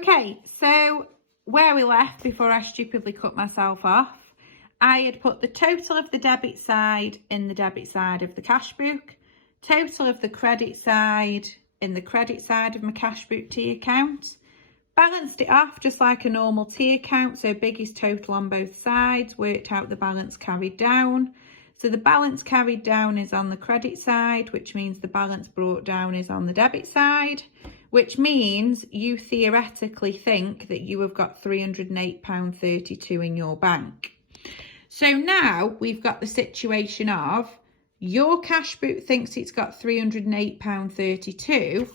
Okay, so where we left before I stupidly cut myself off, I had put the total of the debit side in the debit side of the cash book, total of the credit side in the credit side of my cash book T account, balanced it off just like a normal T account, so biggest total on both sides, worked out the balance carried down. So the balance carried down is on the credit side, which means the balance brought down is on the debit side, which means you theoretically think that you have got £308.32 in your bank. So now we've got the situation of your cash book thinks it's got £308.32,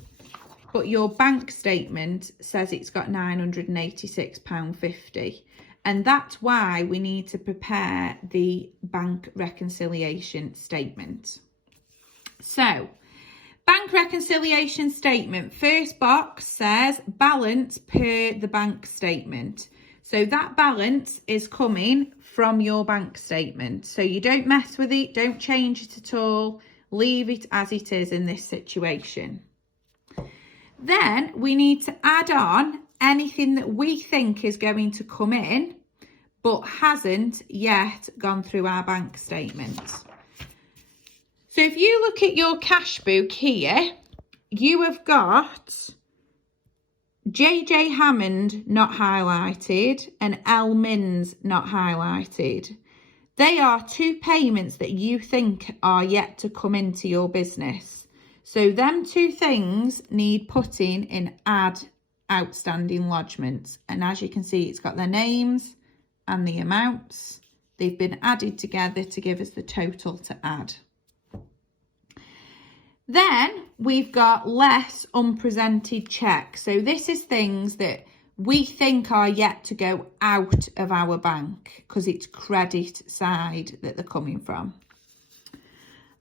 but your bank statement says it's got £986.50. And that's why we need to prepare the bank reconciliation statement. So, bank reconciliation statement, first box says balance per the bank statement. So that balance is coming from your bank statement. So you don't mess with it, don't change it at all, leave it as it is in this situation. Then we need to add on anything that we think is going to come in but hasn't yet gone through our bank statement. So if you look at your cash book here, you have got JJ Hammond not highlighted and L Mins not highlighted. They are two payments that you think are yet to come into your business. So them two things need putting in add outstanding lodgements. And as you can see, it's got their names and the amounts. They've been added together to give us the total to add. Then we've got less unpresented checks. So this is things that we think are yet to go out of our bank because it's credit side that they're coming from.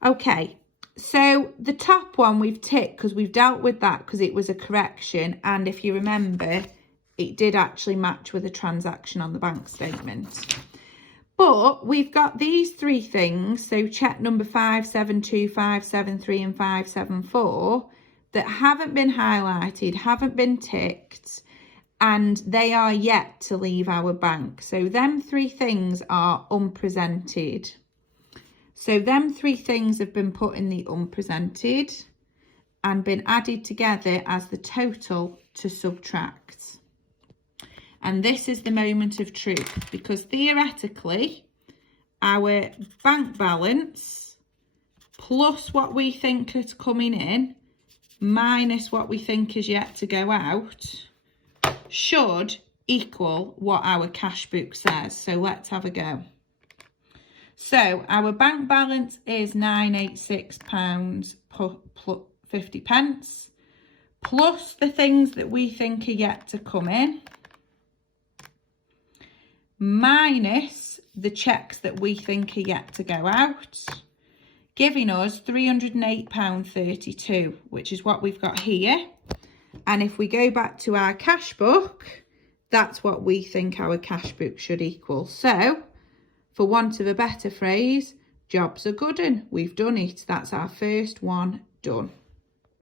Okay, so the top one we've ticked because we've dealt with that because it was a correction. And if you remember, it did actually match with a transaction on the bank statement. But we've got these three things, so check number 572, 573 and 574, that haven't been highlighted, haven't been ticked, and they are yet to leave our bank. So them three things are unpresented. So them three things have been put in the unpresented and been added together as the total to subtract. And this is the moment of truth, because theoretically, our bank balance plus what we think is coming in minus what we think is yet to go out should equal what our cash book says. So let's have a go. So our bank balance is £986.50 plus the things that we think are yet to come in, minus the checks that we think are yet to go out, giving us £308.32, which is what we've got here. And if we go back to our cash book, that's what we think our cash book should equal. So, for want of a better phrase, job's a good 'un. We've done it. That's our first one done.